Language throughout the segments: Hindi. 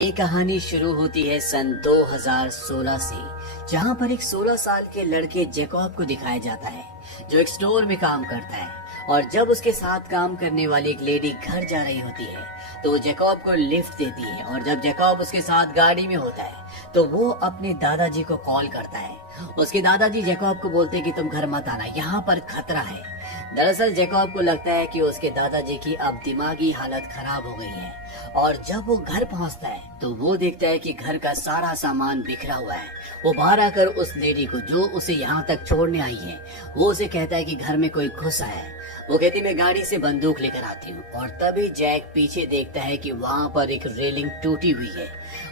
ये कहानी शुरू होती है सन 2016 से, जहां पर एक 16 साल के लड़के जैकब को दिखाया जाता है जो एक स्टोर में काम करता है। और जब उसके साथ काम करने वाली एक लेडी घर जा रही होती है तो वो जैकब को लिफ्ट देती है। और जब जैकब उसके साथ गाड़ी में होता है तो वो अपने दादाजी को कॉल करता है। उसके दादाजी जैकब को बोलते हैं कि तुम घर मत आना, यहाँ पर खतरा है। दरअसल जैकब को लगता है कि उसके दादाजी की अब दिमागी हालत खराब हो गई है। और जब वो घर पहुंचता है तो वो देखता है कि घर का सारा सामान बिखरा हुआ है। वो बाहर आकर उस लेडी को जो उसे यहाँ तक छोड़ने आई है वो उसे कहता है कि घर में कोई घुसा है। वो कहती मैं गाड़ी से बंदूक लेकर आती हूँ। और तभी जैक पीछे देखता है कि वहाँ पर एक रेलिंग टूटी हुई है।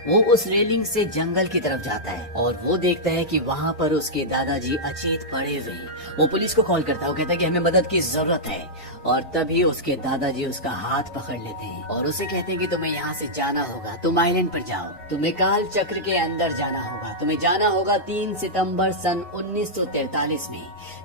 वो उस रेलिंग से जंगल की तरफ जाता है और वो देखता है कि वहाँ पर उसके दादाजी अचेत पड़े हुए हैं। वो पुलिस को कॉल करता है। वो कहता है कि हमें मदद की जरूरत है। और तभी उसके दादाजी उसका हाथ पकड़ लेते हैं और उसे कहते हैं कि तुम्हें यहाँ से जाना होगा, तुम आइलैंड पर जाओ, तुम्हें काल चक्र के अंदर जाना होगा, तुम्हें जाना होगा 3 सितंबर सन 1943 में।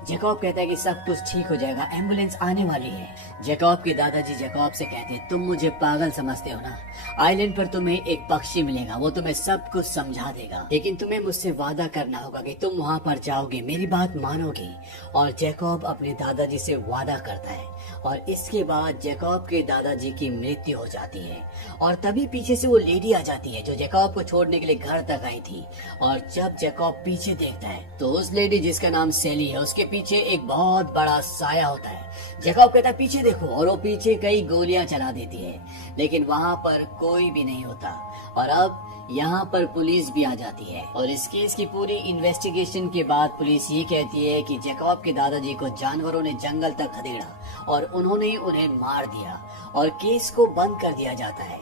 जैकब कहता है कि सब कुछ ठीक हो जाएगा, एम्बुलेंस आने वाली है। जैकब के दादाजी जैकब से कहते हैं तुम मुझे पागल समझते हो ना, आइलैंड पर तुम्हें एक पक्षी मिलेगा, वो तुम्हें सब कुछ समझा देगा, लेकिन तुम्हें मुझसे वादा करना होगा कि तुम वहाँ पर जाओगे, मेरी बात मानोगे। और जैकब अपने दादाजी से वादा करता है। और इसके बाद जैकब के दादाजी की मृत्यु हो जाती है। और तभी पीछे से वो लेडी आ जाती है जो जैकब को छोड़ने के लिए घर तक आई थी। और जब जैकब पीछे देखता है तो उस लेडी जिसका नाम सेली है उसके पीछे एक बहुत बड़ा साया होता है। जैकब कहता है पीछे देखो, और वो पीछे कई गोलियां चला देती है, लेकिन वहाँ पर कोई भी नहीं होता। और अब यहाँ पर पुलिस भी आ जाती है। और इस केस की पूरी इन्वेस्टिगेशन के बाद पुलिस ये कहती है कि जैकब के दादाजी को जानवरों ने जंगल तक खदेड़ा और उन्होंने उन्हें मार दिया और केस को बंद कर दिया जाता है।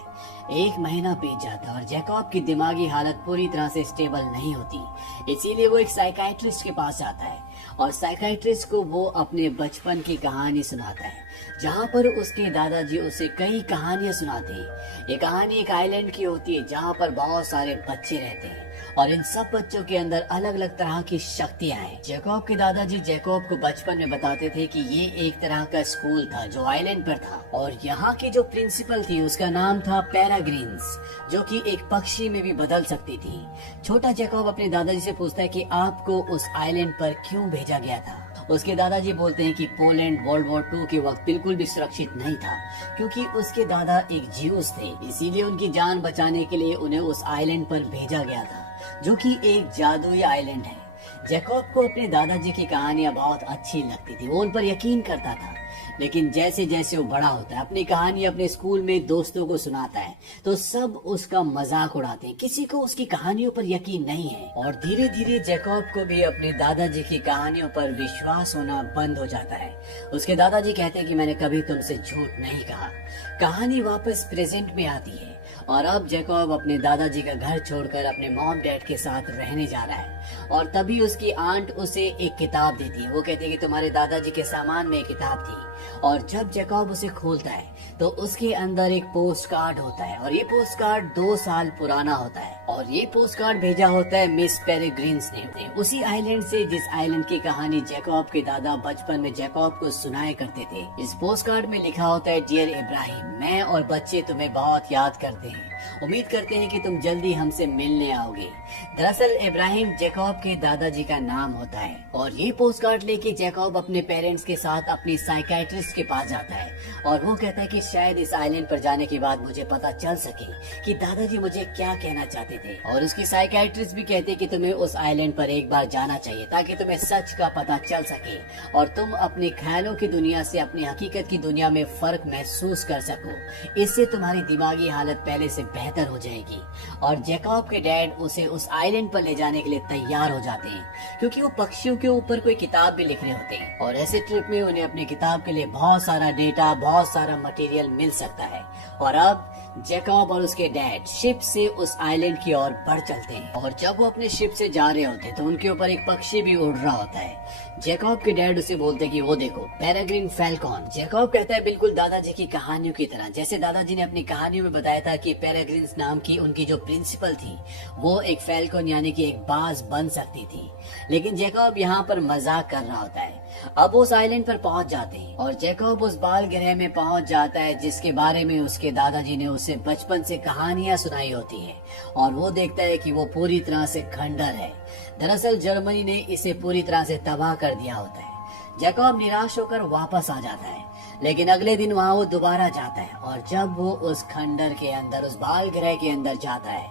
1 महीना बीत जाता है और जैकब की दिमागी हालत पूरी तरह से स्टेबल नहीं होती, इसीलिए वो एक साइकाइट्रिस्ट के पास जाता है। और साइकाइट्रिस्ट को वो अपने बचपन की कहानी सुनाता है, जहाँ पर उसके दादाजी उसे कई कहानियां सुनाते हैं। ये कहानी एक आइलैंड की होती है जहाँ पर बहुत सारे बच्चे रहते हैं और इन सब बच्चों के अंदर अलग अलग तरह की शक्तियां हैं। जैकब के दादाजी जैकब को बचपन में बताते थे कि ये एक तरह का स्कूल था जो आइलैंड पर था और यहाँ की जो प्रिंसिपल थी उसका नाम था पेरेग्रिन्स, जो कि एक पक्षी में भी बदल सकती थी। छोटा जैकब अपने दादाजी से पूछता है कि आपको उस आइलैंड पर क्यों भेजा गया था। उसके दादाजी बोलते हैं कि पोलैंड वर्ल्ड वॉर 2 के वक्त बिल्कुल भी सुरक्षित नहीं था, क्योंकि उसके दादा एक ज्यूस थे, इसीलिए उनकी जान बचाने के लिए उन्हें उस आइलैंड पर भेजा गया था, जो कि एक जादुई आइलैंड है। जैकब को अपने दादाजी की कहानियां बहुत अच्छी लगती थी, वो उन पर यकीन करता था। लेकिन जैसे जैसे वो बड़ा होता है, अपनी कहानी अपने स्कूल में दोस्तों को सुनाता है तो सब उसका मजाक उड़ाते हैं, किसी को उसकी कहानियों पर यकीन नहीं है। और धीरे धीरे जैकब को भी अपने दादाजी की कहानियों पर विश्वास होना बंद हो जाता है। उसके दादाजी कहते हैं कि मैंने कभी तुमसे झूठ नहीं कहा। कहानी वापस प्रेजेंट में आती है और अब जैकब अपने दादाजी का घर छोड़कर अपने मॉम डैड के साथ रहने जा रहा है। और तभी उसकी आंट उसे एक किताब देती है। वो कहते हैं कि तुम्हारे दादाजी के सामान में एक किताब थी। और जब जैकब उसे खोलता है तो उसके अंदर एक पोस्ट कार्ड होता है और ये पोस्ट कार्ड 2 साल पुराना होता है। और ये पोस्ट कार्ड भेजा होता है मिस पेरेग्रिन्स ने, उसी आइलैंड से जिस आइलैंड की कहानी जैकब के दादा बचपन में जैकब को सुनाया करते थे। इस पोस्ट कार्ड में लिखा होता है डियर इब्राहिम, मैं और बच्चे तुम्हें बहुत याद करते हैं, उम्मीद करते हैं कि तुम जल्दी हमसे मिलने आओगे। दरअसल इब्राहिम जैकब के दादाजी का नाम होता है। और ये पोस्ट कार्ड लेके जैकब अपने पेरेंट्स के साथ अपनी साइकाइट्रिस्ट के पास जाता है और वो कहता है कि शायद इस आइलैंड पर जाने के बाद मुझे पता चल सके कि दादाजी मुझे क्या कहना चाहते थे। और उसकी साइकाइट्रिस्ट भी कहते हैं कि तुम्हें उस आइलैंड पर एक बार जाना चाहिए ताकि तुम्हें सच का पता चल सके और तुम अपने ख्यालों की दुनिया से अपनी हकीकत की दुनिया में फर्क महसूस कर सको। इससे तुम्हारी दिमागी हालत पहले से बेहतर हो जाएगी। और जैकब के डैड उसे उस आइलैंड पर ले जाने के लिए तैयार हो जाते हैं, क्योंकि वो पक्षियों के ऊपर कोई किताब भी लिख रहे होते हैं और ऐसे ट्रिप में उन्हें अपनी किताब के लिए बहुत सारा डेटा, बहुत सारा मटेरियल मिल सकता है। और अब जैकब और उसके डैड शिप से उस आइलैंड की ओर बढ़ चलते हैं। और जब वो अपने शिप से जा रहे होते हैं तो उनके ऊपर एक पक्षी भी उड़ रहा होता है। जैकब के डैड उसे बोलते हैं कि वो देखो पेरेग्रिन फैल्कॉन। जैकब कहता है बिल्कुल दादाजी की कहानियों की तरह, जैसे दादाजी ने अपनी कहानियों में बताया था कि पेरेग्रिन्स नाम की उनकी जो प्रिंसिपल थी वो एक फैल्कॉन यानी कि एक बाज बन सकती थी। लेकिन जैकब यहाँ पर मजाक कर रहा होता है। अब वो उस आइलैंड पर पहुंच जाते हैं और जैकब उस बाल गृह में पहुंच जाता है जिसके बारे में उसके दादाजी ने उसे बचपन से कहानियां सुनाई होती हैं, और वो देखता है कि वो पूरी तरह से खंडर है। दरअसल जर्मनी ने इसे पूरी तरह से तबाह कर दिया होता है। जैकब निराश होकर वापस आ जाता है, लेकिन अगले दिन वहाँ वो दोबारा जाता है, और जब वो उस खंडर के अंदर, उस बाल गृह के अंदर जाता है,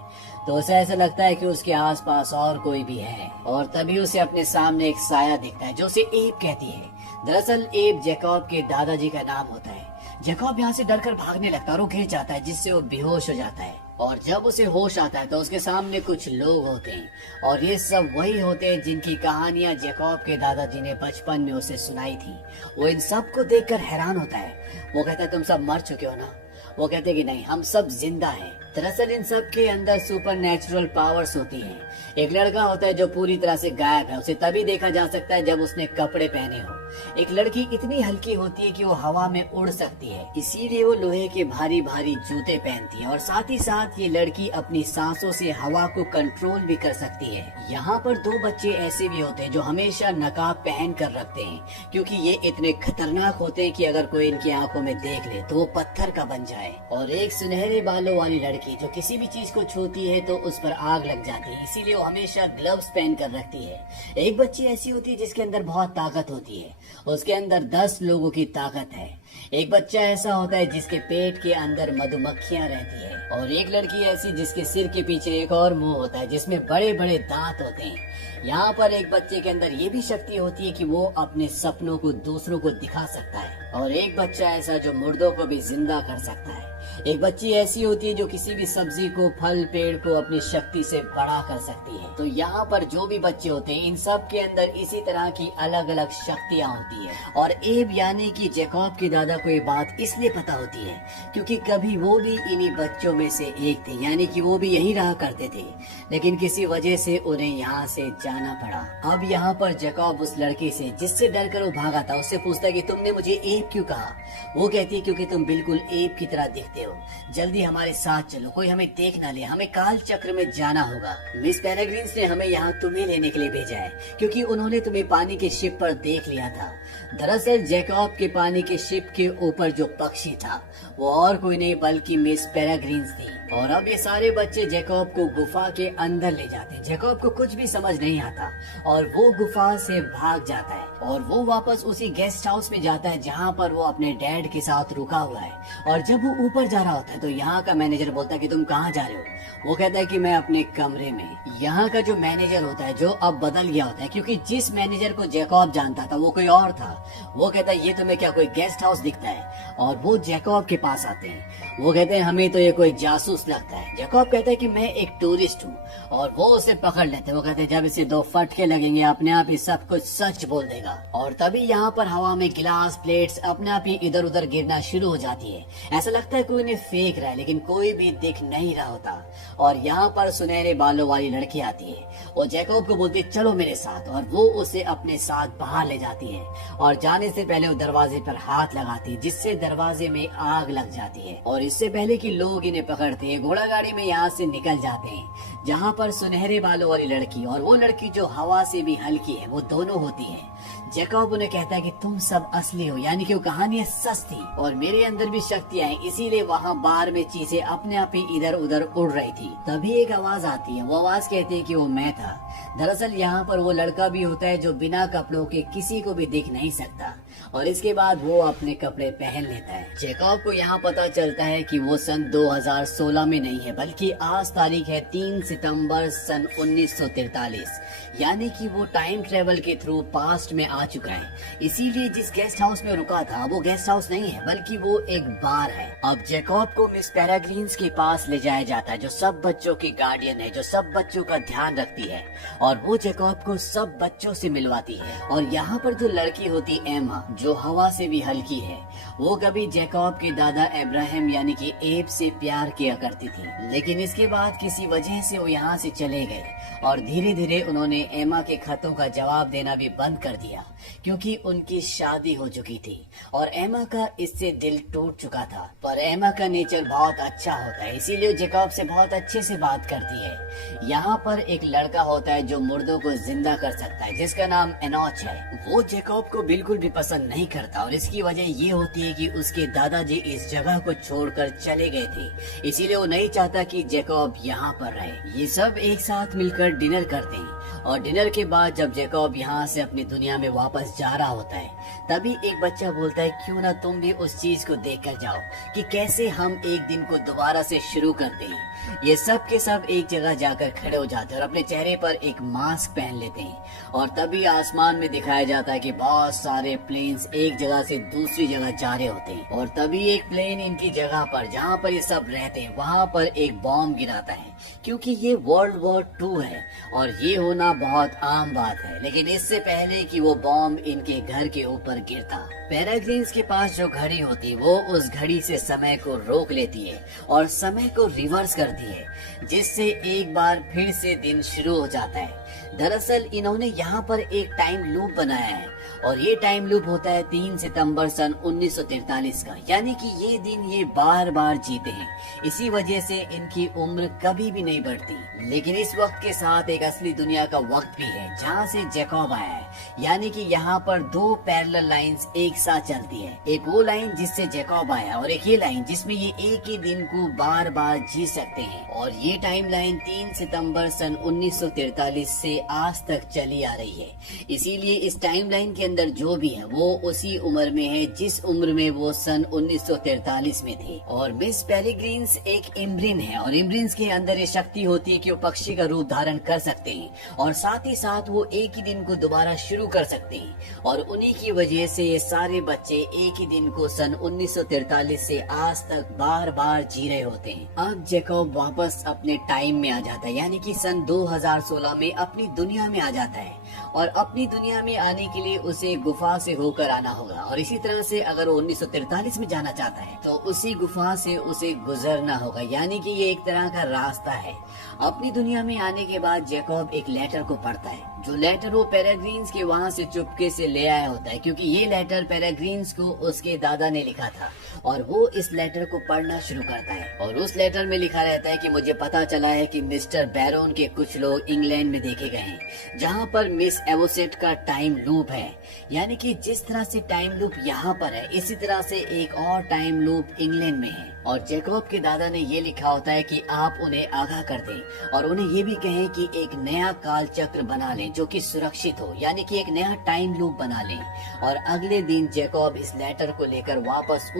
तो उसे ऐसा लगता है कि उसके आसपास और कोई भी है। और तभी उसे अपने सामने एक साया दिखता है जो उसे एब कहती है। दरअसल एब जैकब के दादाजी का नाम होता है। जैकब यहाँ से डरकर भागने लगता है और वो गिर जाता है, जिससे वो बेहोश हो जाता है। और जब उसे होश आता है तो उसके सामने कुछ लोग होते हैं, और ये सब वही होते हैं जिनकी कहानियां जैकब के दादाजी ने बचपन में उसे सुनाई थी। वो इन सब को देखकर हैरान होता है। वो कहता है, तुम सब मर चुके हो ना? वो कहते हैं कि नहीं, हम सब जिंदा हैं। दरअसल इन सब के अंदर सुपर नेचुरल पावर्स होती हैं। एक लड़का होता है जो पूरी तरह से गायब है, उसे तभी देखा जा सकता है जब उसने कपड़े पहने हो। एक लड़की इतनी हल्की होती है कि वो हवा में उड़ सकती है, इसीलिए वो लोहे के भारी भारी जूते पहनती है, और साथ ही साथ ये लड़की अपनी सांसों से हवा को कंट्रोल भी कर सकती है। यहाँ पर 2 बच्चे ऐसे भी होते हैं जो हमेशा नकाब पहन कर रखते हैं, क्योंकि ये इतने खतरनाक होते हैं कि अगर कोई इनकी आंखों में देख ले तो वो पत्थर का बन जाए। और एक सुनहरे बालों वाली लड़की जो किसी भी चीज को छूती है तो उस पर आग लग जाती है, इसीलिए वो हमेशा ग्लव्स पहन कर रखती है। एक बच्ची ऐसी होती है जिसके अंदर बहुत ताकत होती है, उसके अंदर 10 लोगों की ताकत है। एक बच्चा ऐसा होता है जिसके पेट के अंदर मधुमक्खियां रहती है, और एक लड़की ऐसी जिसके सिर के पीछे एक और मुंह होता है जिसमें बड़े बड़े दांत होते हैं। यहाँ पर एक बच्चे के अंदर ये भी शक्ति होती है कि वो अपने सपनों को दूसरों को दिखा सकता है, और एक बच्चा ऐसा जो मुर्दों को भी जिंदा कर सकता है। एक बच्ची ऐसी होती है जो किसी भी सब्जी को, फल, पेड़ को अपनी शक्ति से बड़ा कर सकती है। तो यहाँ पर जो भी बच्चे होते हैं इन सब के अंदर इसी तरह की अलग अलग शक्तियाँ होती है। और एब यानी कि जैकब के दादा को ये बात इसलिए पता होती है क्योंकि कभी वो भी इन्हीं बच्चों में से एक थे, यानी कि वो भी यहीं रहा करते थे, लेकिन किसी वजह से उन्हें यहाँ से जाना पड़ा। अब यहाँ पर जैकब उस लड़की से जिससे डर कर वो भागा था उससे पूछता है कि तुमने मुझे एब क्यों कहा? वो कहती है क्योंकि तुम बिल्कुल एब की तरह दिखते हो, जल्दी हमारे साथ चलो, कोई हमें देख ना ले, हमें काल चक्र में जाना होगा। मिस पेरेग्रिन्स ने हमें यहाँ तुम्हें लेने के लिए भेजा है क्योंकि उन्होंने तुम्हें पानी के शिप पर देख लिया था। दरअसल जैकब के पानी के शिप के ऊपर जो पक्षी था वो और कोई नहीं बल्कि मिस पेरेग्रिन्स थी। और अब ये सारे बच्चे जैकब को गुफा के अंदर ले जाते हैं। जैकब को कुछ भी समझ नहीं आता और वो गुफा से भाग जाता है, और वो वापस उसी गेस्ट हाउस में जाता है जहाँ पर वो अपने डैड के साथ रुका हुआ है। और जब वो ऊपर जा रहा होता है तो यहाँ का मैनेजर बोलता है कि तुम कहाँ जा रहे हो? वो कहता है कि मैं अपने कमरे में। यहाँ का जो मैनेजर होता है, जो अब बदल गया होता है क्योंकि जिस मैनेजर को जैकब जानता था वो कोई और था, वो कहता है ये तुम्हें क्या कोई गेस्ट हाउस दिखता है? और वो जैकब के पास आते हैं। वो कहते हैं हमें तो ये कोई जासूस लगता है। जैकब कहता है कि मैं एक टूरिस्ट हूँ, और वो उसे पकड़ लेते हैं। वो कहते हैं जब इसे 2 फटके लगेंगे अपने आप ही सब कुछ सच बोल देगा। और तभी यहाँ पर हवा में गिलास, प्लेट्स अपने आप ही इधर उधर गिरना शुरू हो जाती है। ऐसा लगता है कोई इन्हें फेंक रहा है, लेकिन कोई भी दिख नहीं रहा होता। और यहाँ पर सुनहरे बालों वाली लड़की आती है, वो जैकब को बोलती है चलो मेरे साथ, और वो उसे अपने साथ बाहर ले जाती है। और जाने से पहले वो दरवाजे पर हाथ लगाती है जिससे दरवाजे में आग लग जाती है। और इससे पहले कि लोग इन्हें पकड़ते हैं, घोड़ा गाड़ी में यहाँ से निकल जाते हैं, जहाँ पर सुनहरे बालों वाली लड़की और वो लड़की जो हवा से भी हल्की है वो दोनों होती है। जैकब उन्हें कहता है कि तुम सब असली हो, यानी कि वो कहानी सच थी और मेरे अंदर भी शक्तियां हैं, इसीलिए वहाँ बार में चीजें अपने आप ही इधर उधर उड़ रही थी। तभी एक आवाज आती है, वो आवाज कहती है कि वो मैं था। दरअसल यहाँ पर वो लड़का भी होता है जो बिना कपड़ों के किसी को भी दिख नहीं सकता, और इसके बाद वो अपने कपड़े पहन लेता है। जैकब को यहाँ पता चलता है कि वो सन 2016 में नहीं है, बल्कि आज तारीख है 3 सितंबर सन 1943, यानी कि वो टाइम ट्रेवल के थ्रू पास्ट में आ चुका है। इसीलिए जिस गेस्ट हाउस में रुका था वो गेस्ट हाउस नहीं है, बल्कि वो एक बार है। अब जैकब को मिस पेरेग्रिन्स के पास ले जाया जाता है, जो सब बच्चों की गार्डियन है, जो सब बच्चों का ध्यान रखती है, और वो जैकब को सब बच्चों से मिलवाती है। और यहाँ पर जो लड़की होती एमा, जो हवा से भी हल्की है, वो कभी जैकब के दादा अब्राहम यानी कि एब से प्यार किया करती थी। लेकिन इसके बाद किसी वजह से वो यहाँ से चले गए और धीरे धीरे उन्होंने एमा के खतों का जवाब देना भी बंद कर दिया, क्योंकि उनकी शादी हो चुकी थी और एमा का इससे दिल टूट चुका था। पर एमा का नेचर बहुत अच्छा होता है, इसीलिए जैकब से बहुत अच्छे से बात करती है। यहाँ पर एक लड़का होता है जो मुर्दों को जिंदा कर सकता है, जिसका नाम एनोच है। वो जैकब को बिल्कुल भी पसंद नहीं करता और इसकी वजह ये होती है कि उसके दादाजी इस जगह को छोड़कर चले गए थे, इसीलिए वो नहीं चाहता कि जैकब यहाँ पर रहे। ये सब एक साथ मिलकर डिनर करते हैं और डिनर के बाद जब जैकब यहाँ से अपनी दुनिया में वापस जा रहा होता है, तभी एक बच्चा बोलता है, क्यों ना तुम भी उस चीज को देख कर जाओ कि कैसे हम एक दिन को दोबारा से शुरू करते हैं। ये सब के सब एक जगह जाकर खड़े हो जाते हैं और अपने चेहरे पर एक मास्क पहन लेते हैं और तभी आसमान में दिखाया जाता है कि बहुत सारे प्लेन्स एक जगह से दूसरी जगह जा रहे होते हैं और तभी एक प्लेन इनकी जगह पर, जहाँ पर ये सब रहते हैं, वहाँ पर एक बॉम्ब गिराता है, क्योंकि ये वर्ल्ड वॉर 2 है और ये होना बहुत आम बात है। लेकिन इससे पहले कि वो बॉम्ब इनके घर के ऊपर गिरता, पेरेग्रिन्स के पास जो घड़ी होती है वो उस घड़ी से समय को रोक लेती है और समय को रिवर्स करती है, जिससे एक बार फिर से दिन शुरू हो जाता है। दरअसल इन्होंने यहाँ पर एक टाइम लूप बनाया है और ये टाइम लूप होता है 3 सितंबर सन 1943 का, यानी कि ये दिन ये बार बार जीते हैं। इसी वजह से इनकी उम्र कभी भी नहीं बढ़ती। लेकिन इस वक्त के साथ एक असली दुनिया का वक्त भी है जहाँ से जैकब आया है, यानी कि यहाँ पर 2 पैरेलल लाइंस एक साथ चलती है। एक वो लाइन जिससे जैकब आया और एक ये लाइन जिसमें ये एक ही दिन को बार बार जी सकते हैं। और ये टाइम लाइन 3 सितंबर सन 1943 से आज तक चली आ रही है। इसीलिए इस टाइम लाइन के अंदर जो भी है वो उसी उम्र में है जिस उम्र में वो सन 1943 में थे। और मिस पेरेग्रिन्स एक इम्ब्रिन है और इम्ब्रिन्स के अंदर ये शक्ति होती है कि वो पक्षी का रूप धारण कर सकते हैं और साथ ही साथ वो एक ही दिन को दोबारा शुरू कर सकते हैं। और उन्हीं की वजह से ये सारे बच्चे एक ही दिन को सन 1943 से आज तक बार बार जी रहे होते हैं। अब जैकब वापस अपने टाइम में आ जाता है, यानी कि सन 2016 में अपनी दुनिया में आ जाता है और अपनी दुनिया में आने के लिए उसे गुफा से होकर आना होगा। और इसी तरह से अगर वो 1943 में जाना चाहता है तो उसी गुफा से उसे गुजरना होगा, यानी कि ये एक तरह का रास्ता है। अपनी दुनिया में आने के बाद जैकब एक लेटर को पढ़ता है, जो लेटर वो पेरेग्रिन्स के वहाँ से चुपके से ले आया होता है, क्योंकि ये लेटर पेरेग्रिन्स को उसके दादा ने लिखा था। और वो इस लेटर को पढ़ना शुरू करता है और उस लेटर में लिखा रहता है कि मुझे पता चला है कि मिस्टर बैरोन के कुछ लोग इंग्लैंड में देखे गए हैं, जहाँ पर मिस एवोसेट का टाइम लूप है। यानी कि जिस तरह से टाइम लूप यहाँ पर है, इसी तरह से एक और टाइम लूप इंग्लैंड में है। और जैकब के दादा ने ये लिखा होता है कि आप उन्हें आगाह कर दें और उन्हें ये भी कहें कि एक नया काल चक्र बना लें जो कि सुरक्षित हो, यानी कि एक नया टाइम लूप बना लें। और अगले दिन जैकब इस लेटर को लेकर वापस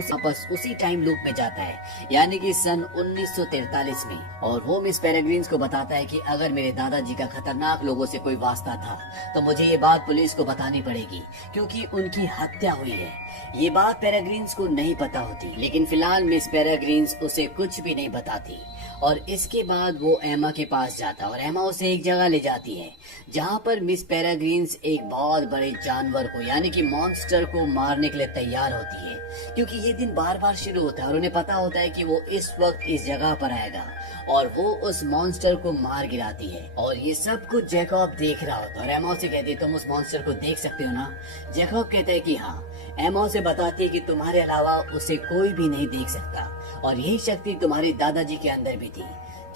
उसी टाइम लूप में जाता है, यानी कि सन 1943 में। और वो मिस पेरेग्रिन्स को बताता है कि अगर मेरे दादाजी का खतरनाक लोगों से कोई वास्ता था तो मुझे ये बात पुलिस को बतानी पड़ेगी, क्योंकि उनकी हत्या हुई है। ये बात पेरेग्रिन्स को नहीं पता होती, लेकिन फिलहाल मिस पेरेग्रिन्स उसे कुछ भी नहीं बताती। और इसके बाद वो एमा के पास जाता और एमा उसे एक जगह ले जाती है जहाँ पर मिस पेरेग्रिन्स एक बहुत बड़े जानवर को, यानी कि मॉन्स्टर को मारने के लिए तैयार होती है, क्योंकि ये दिन बार बार शुरू होता है और उन्हें पता होता है कि वो इस वक्त इस जगह पर आएगा और वो उस मॉन्स्टर को मार गिराती है। और ये सब कुछ जैकब देख रहा होता है और एमा से कहती है, तुम उस मॉन्स्टर को देख सकते हो ना? जैकब कहता है कि हाँ। एमा से बताती है कि तुम्हारे अलावा उसे कोई भी नहीं देख सकता और यही शक्ति तुम्हारे दादाजी के अंदर भी थी।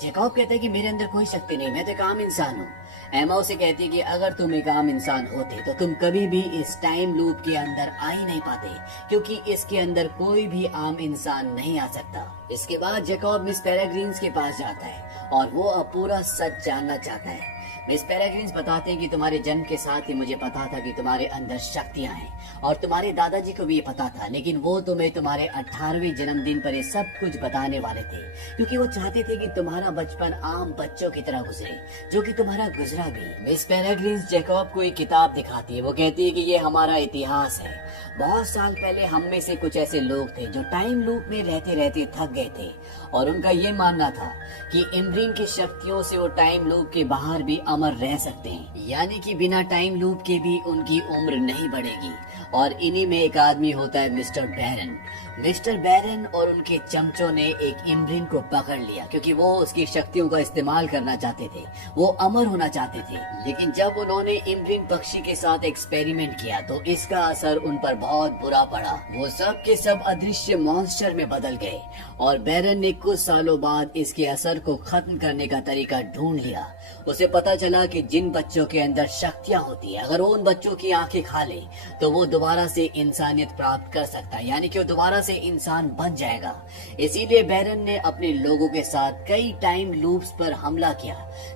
जैकब कहता है कि मेरे अंदर कोई शक्ति नहीं, मैं तो एक आम इंसान हूँ। एमा उसे कहती है कि अगर तुम एक आम इंसान होते तो तुम कभी भी इस टाइम लूप के अंदर आ ही नहीं पाते, क्योंकि इसके अंदर कोई भी आम इंसान नहीं आ सकता। इसके बाद जैकब मिस पेरेग्रिन्स के पास जाता है और वो अब पूरा सच जानना चाहता है। मिस पेरेग्रिन्स बताते हैं कि तुम्हारे जन्म के साथ ही मुझे पता था कि तुम्हारे अंदर शक्तियां हैं और तुम्हारे दादाजी को भी ये पता था, लेकिन वो तुम्हें तुम्हारे 18वें जन्मदिन पर ये सब कुछ बताने वाले थे, क्योंकि वो चाहते थे कि तुम्हारा बचपन आम बच्चों की तरह गुजरे, जो कि तुम्हारा गुजरा भी। मिस पेरेग्रिन्स जैकब को एक किताब दिखाती है। वो कहती है कि ये हमारा इतिहास है। बहुत साल पहले हम में से कुछ ऐसे लोग थे जो टाइम लूप में रहते रहते थक गए थे और उनका ये मानना था कि इम्ब्रिन की शक्तियों से वो टाइम लूप के बाहर भी अमर रह सकते हैं, यानी कि बिना टाइम लूप के भी उनकी उम्र नहीं बढ़ेगी। और इन्हीं में एक आदमी होता है मिस्टर बैरन। मिस्टर बैरन और उनके चमचों ने एक इम्ब्रिन को पकड़ लिया क्योंकि वो उसकी शक्तियों का इस्तेमाल करना चाहते थे, वो अमर होना चाहते थे। लेकिन जब उन्होंने इम्ब्रिन पक्षी के साथ एक्सपेरिमेंट किया तो इसका असर उन पर बहुत बुरा पड़ा। वो सब के सब अदृश्य मॉन्स्टर में बदल गए और बैरन ने कुछ सालों बाद इसके असर को खत्म करने का तरीका ढूंढ लिया। उसे पता चला कि जिन बच्चों के अंदर शक्तियां होती है, अगर वो उन बच्चों की आंखें खा ले तो वो दोबारा से इंसानियत प्राप्त कर सकता है, यानी कि वो दोबारा से इंसान बन जाएगा। इसीलिए बैरन ने अपने लोगों के साथ कई टाइम लूप्स पर हमला किया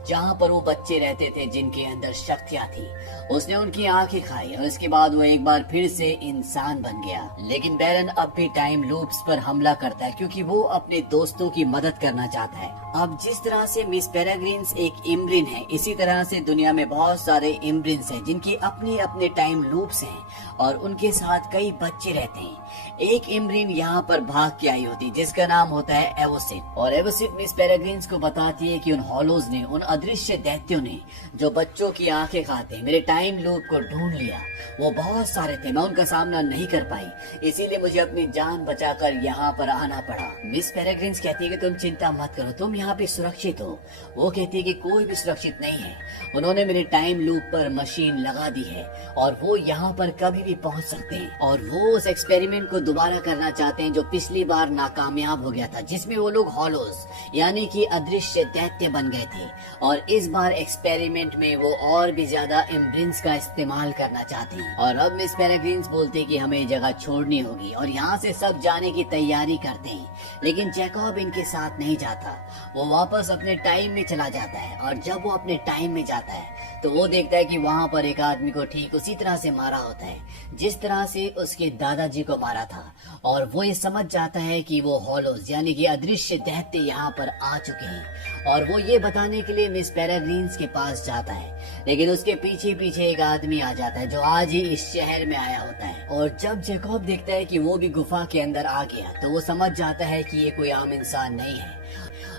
जहां पर वो बच्चे रहते थे जिनके अंदर शक्तियां थी। उसने उनकी आंखें खाई और इसके बाद वो एक बार फिर से इंसान बन गया। लेकिन बैरन अब भी टाइम लूप्स पर हमला करता है क्योंकि वो अपने दोस्तों की मदद करना चाहता है। अब जिस तरह से मिस पेरेग्रिन्स एक इम्ब्रिन है, इसी तरह से दुनिया में बहुत सारे इम्ब्रिन्स हैं जिनके अपने अपने टाइम लूप्स हैं और उनके साथ कई बच्चे रहते हैं। एक इम्ब्रिन यहाँ पर भाग के आई होती जिसका नाम होता है एवोसिट, और एवोसिट मिस पेरेग्रिन्स को बताती है कि उन हॉलोज ने, उन अदृश्य दैत्यों ने जो बच्चों की आंखें खाते हैं, मेरे टाइम लूप को ढूंढ लिया। वो बहुत सारे थे, मैं उनका सामना नहीं कर पाई, इसीलिए मुझे अपनी जान बचाकर यहाँ पर आना पड़ा। मिस पेरेग्रिन्स कहती है कि तुम चिंता मत करो, तुम यहाँ पे सुरक्षित हो। वो कहती है कि कोई भी सुरक्षित नहीं है, उन्होंने मेरे टाइम लूप पर मशीन लगा दी है और वो यहाँ पर कभी भी पहुँच सकते हैं और वो उस एक्सपेरिमेंट को दोबारा करना चाहते हैं जो पिछली बार नाकामयाब हो गया था, जिसमें वो लोग हॉलोज यानी कि अदृश्य दैत्य बन गए थे। और इस बार एक्सपेरिमेंट में वो और भी ज्यादा इम्ब्रिन्स का इस्तेमाल करना चाहते हैं। और अब मिस पेरेग्रिन्स बोलते हैं कि हमें ये जगह छोड़नी होगी और यहाँ से सब जाने की तैयारी करते हैं। लेकिन जैकब इनके साथ नहीं जाता, वो वापस अपने टाइम में चला जाता है। और जब वो अपने टाइम में जाता है तो वो देखता है कि वहाँ पर एक आदमी को ठीक उसी तरह से मारा होता है जिस तरह से उसके दादाजी को मारा था। और वो ये समझ जाता है कि वो हॉलोज यानी कि अदृश्य दैत्य यहाँ पर आ चुके हैं और वो ये बताने के लिए मिस पेरेग्रिन्स के पास जाता है। लेकिन उसके पीछे पीछे एक आदमी आ जाता है जो आज ही इस शहर में आया होता है। और जब जैकब देखता है कि वो भी गुफा के अंदर आ गया तो वो समझ जाता है कि ये कोई आम इंसान नहीं है।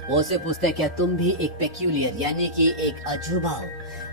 वो उससे पूछता है क्या तुम भी एक पेक्यूलियर यानी कि एक अजूबा हो?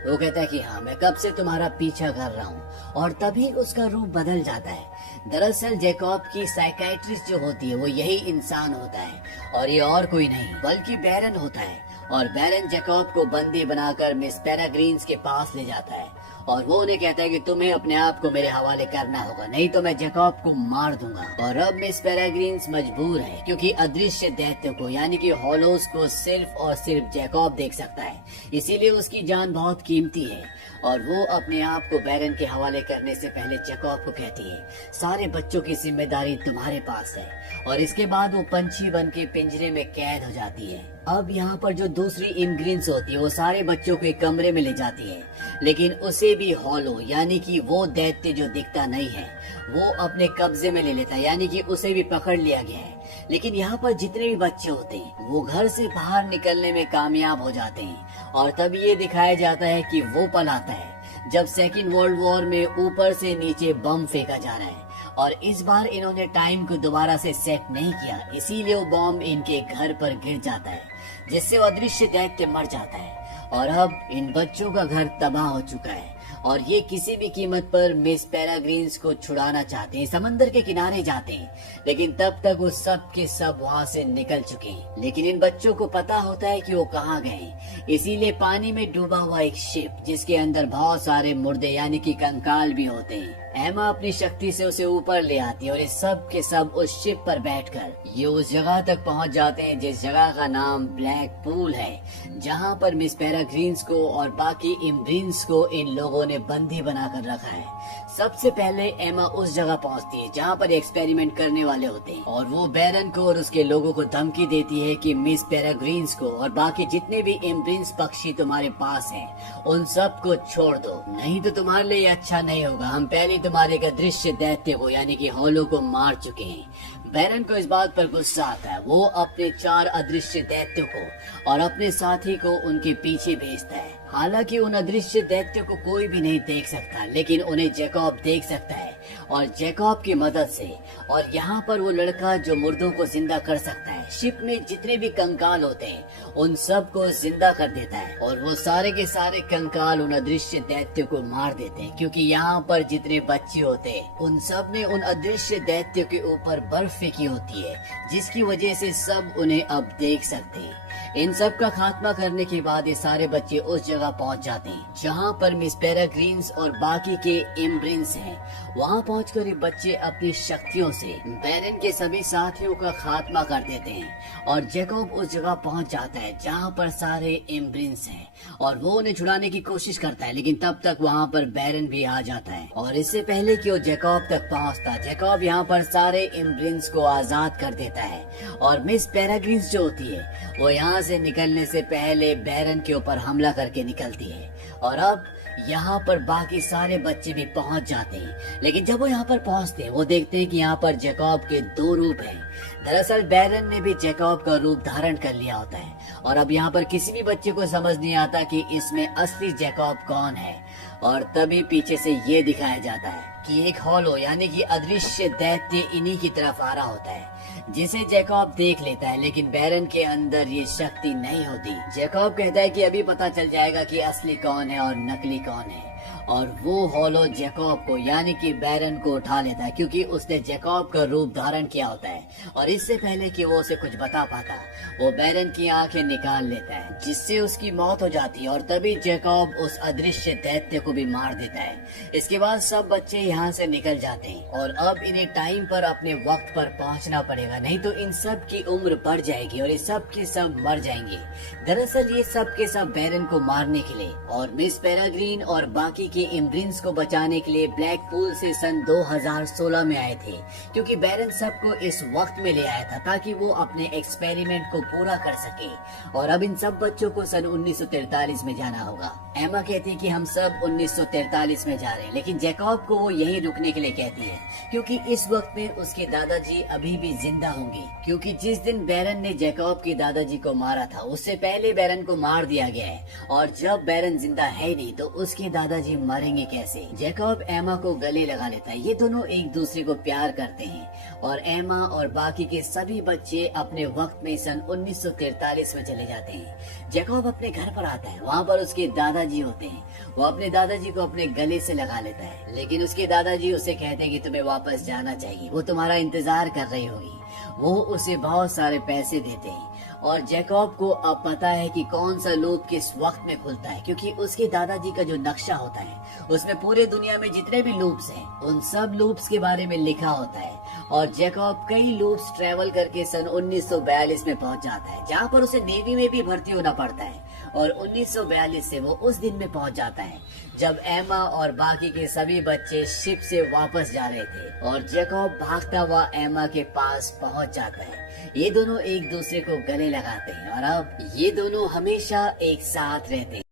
वो कहता है कि हाँ, मैं कब से तुम्हारा पीछा कर रहा हूँ। और तभी उसका रूप बदल जाता है। दरअसल जैकब की साइकाइट्रिस्ट जो होती है वो यही इंसान होता है और ये और कोई नहीं बल्कि बैरन होता है। और बैरन जैकब को बंदी बनाकर मिस पेरेग्रिन्स के पास ले जाता है और वो उन्हें कहता है कि तुम्हें अपने आप को मेरे हवाले करना होगा, नहीं तो मैं जैकब को मार दूंगा। और अब मिस पेरेग्रिन्स मजबूर है क्योंकि अदृश्य दैत्य को यानी कि हॉलोज को सिर्फ और सिर्फ जैकब देख सकता है, इसीलिए उसकी जान बहुत कीमती है। और वो अपने आप को बैरन के हवाले करने से पहले जैकब को कहती है सारे बच्चों की जिम्मेदारी तुम्हारे पास है। और इसके बाद वो पंछी बन के पिंजरे में कैद हो जाती है। अब यहाँ पर जो दूसरी इम्ग्रिन्स होती है वो सारे बच्चों को एक कमरे में ले जाती है, लेकिन उसे भी हॉलो यानी कि वो दैत्य जो दिखता नहीं है वो अपने कब्जे में ले लेता है, यानी कि उसे भी पकड़ लिया गया है। लेकिन यहाँ पर जितने भी बच्चे होते हैं वो घर से बाहर निकलने में कामयाब हो जाते हैं। और तब ये दिखाया जाता है कि वो पल आता है जब सेकेंड वर्ल्ड वॉर में ऊपर से नीचे बम फेंका जा रहा है और इस बार इन्होंने टाइम को दोबारा से सेट नहीं किया, इसीलिए वो बॉम्ब इनके घर पर गिर जाता है जिससे वो अदृश्य दैत्य मर जाता है। और अब इन बच्चों का घर तबाह हो चुका है और ये किसी भी कीमत पर मिस पेरेग्रिन्स को छुड़ाना चाहते हैं। समंदर के किनारे जाते हैं, लेकिन तब तक वो सब के सब वहाँ से निकल चुके हैं। लेकिन इन बच्चों को पता होता है कि वो कहाँ गए, इसीलिए पानी में डूबा हुआ एक शिप जिसके अंदर बहुत सारे मुर्दे यानी कि कंकाल भी होते हैं, एमा अपनी शक्ति से उसे ऊपर ले आती है और ये सब के सब उस शिप पर बैठकर ये उस जगह तक पहुंच जाते हैं जिस जगह का नाम ब्लैक पूल है, जहां पर मिस पेरेग्रिन्स को और बाकी इम्ब्रिन्स को इन लोगों ने बंदी बनाकर रखा है। सबसे पहले एमा उस जगह पहुंचती है जहां पर एक्सपेरिमेंट करने वाले होते हैं और वो बैरन को और उसके लोगों को धमकी देती है कि मिस पेरेग्रिन्स को और बाकी जितने भी इम्ब्रिन्स पक्षी तुम्हारे पास हैं उन सब को छोड़ दो, नहीं तो तुम्हारे लिए अच्छा नहीं होगा। हम पहले तुम्हारे एक अदृश्य दैत्य को यानी कि हॉलो को मार चुके हैं। बैरन को इस बात पर गुस्सा आता है। वो अपने 4 अदृश्य दैत्यों को और अपने साथी को उनके पीछे भेजता है। हालांकि उन अदृश्य दैत्यों को कोई भी नहीं देख सकता, लेकिन उन्हें जैकब देख सकता है और जैकब की मदद से, और यहाँ पर वो लड़का जो मुर्दों को जिंदा कर सकता है, शिप में जितने भी कंकाल होते हैं उन सब को जिंदा कर देता है, और वो सारे के सारे कंकाल उन अदृश्य दैत्य को मार देते हैं, क्योंकि यहाँ पर जितने बच्चे होते हैं उन सब ने उन अदृश्य दैत्य के ऊपर बर्फ फेंकी होती है, जिसकी वजह से सब उन्हें अब देख सकते हैं। इन सब का खात्मा करने के बाद ये सारे बच्चे उस जगह पहुंच जाते हैं जहां पर मिस पेरेग्रीन्स और बाकी के इम्ब्रिंस हैं। वहां पहुंचकर ये बच्चे अपनी शक्तियों से बैरन के सभी साथियों का खात्मा कर देते हैं, और जैकब उस जगह पहुंच जाता है जहां पर सारे इम्ब्रिंस हैं, और वो उन्हें छुड़ाने की कोशिश करता है, लेकिन तब तक वहां पर बैरन भी आ जाता है। और इससे पहले कि वो जैकब तक पहुंचता, जैकब यहाँ पर सारे इम्ब्रिंस को आजाद कर देता है, और मिस पेरेग्रीन्स जो होती है वो यहाँ से निकलने से पहले बैरन के ऊपर हमला करके निकलती है। और अब यहाँ पर बाकी सारे बच्चे भी पहुंच जाते हैं, लेकिन जब वो यहाँ पर पहुंचते हैं वो देखते हैं कि यहाँ पर जैकब के दो रूप हैं। दरअसल बैरन ने भी जैकब का रूप धारण कर लिया होता है, और अब यहाँ पर किसी भी बच्चे को समझ नहीं आता कि इसमें असली जैकब कौन है। और तभी पीछे से ये दिखाया जाता है कि एक हॉलो यानी कि अदृश्य दैत्य इन्हीं की तरफ आ रहा होता है, जिसे जैकब देख लेता है, लेकिन बैरन के अंदर ये शक्ति नहीं होती। जैकब कहता है कि अभी पता चल जाएगा कि असली कौन है और नकली कौन है, और वो हॉलो जैकब को यानी कि बैरन को उठा लेता है, क्योंकि उसने जैकब का रूप धारण किया होता है, और इससे पहले कि वो उसे कुछ बता पाता वो बैरन की आंखें निकाल लेता है, जिससे उसकी मौत हो जाती है। और तभी जैकब उस अदृश्य दैत्य को भी मार देता है। इसके बाद सब बच्चे यहाँ से निकल जाते हैं, और अब इन्हें टाइम पर अपने वक्त पर पहुँचना पड़ेगा, नहीं तो इन सब की उम्र बढ़ जाएगी और ये सब के सब मर जाएंगे। दरअसल ये सब के सब बैरन को मारने के लिए और मिस पेरेग्रीन और बाकी के इम्ब्रिंस को बचाने के लिए ब्लैक पूल से सन 2016 में आए थे, क्योंकि बैरन सबको इस वक्त में ले आया था ताकि वो अपने एक्सपेरिमेंट को पूरा कर सके। और अब इन सब बच्चों को सन 1943 में जाना होगा। एमा कहती है कि हम सब 1943 में जा रहे हैं, लेकिन जैकब को वो यहीं रुकने के लिए कहती है, क्योंकि इस वक्त में उसके दादाजी अभी भी जिंदा होंगे, क्योंकि जिस दिन बैरन ने जैकब के दादाजी को मारा था उससे पहले बैरन को मार दिया गया है, और जब बैरन जिंदा है नहीं तो उसके दादाजी मरेंगे कैसे। जैकब एमा को गले लगा लेता है। ये दोनों एक दूसरे को प्यार करते हैं, और एमा और बाकी के सभी बच्चे अपने वक्त में सन 1943 में चले जाते हैं। जैकब अपने घर पर आता है, वहाँ पर उसके दादाजी होते हैं। वो अपने दादाजी को अपने गले से लगा लेता है, लेकिन उसके दादाजी उसे कहते हैं कि तुम्हें वापस जाना चाहिए, वो तुम्हारा इंतजार कर रही होगी। वो उसे बहुत सारे पैसे देते हैं, और जैकब को अब पता है कि कौन सा लूप किस वक्त में खुलता है, क्योंकि उसके दादाजी का जो नक्शा होता है उसमें पूरे दुनिया में जितने भी लूप्स हैं उन सब लूप्स के बारे में लिखा होता है। और जैकब कई लूप्स ट्रेवल करके सन 1942 में पहुंच जाता है, जहां पर उसे नेवी में भी भर्ती होना पड़ता है। और 1942 से वो उस दिन में पहुंच जाता है जब एमा और बाकी के सभी बच्चे शिप से वापस जा रहे थे, और जैकब भागता हुआ एमा के पास पहुंच जाता है। ये दोनों एक दूसरे को गले लगाते हैं, और अब ये दोनों हमेशा एक साथ रहते हैं।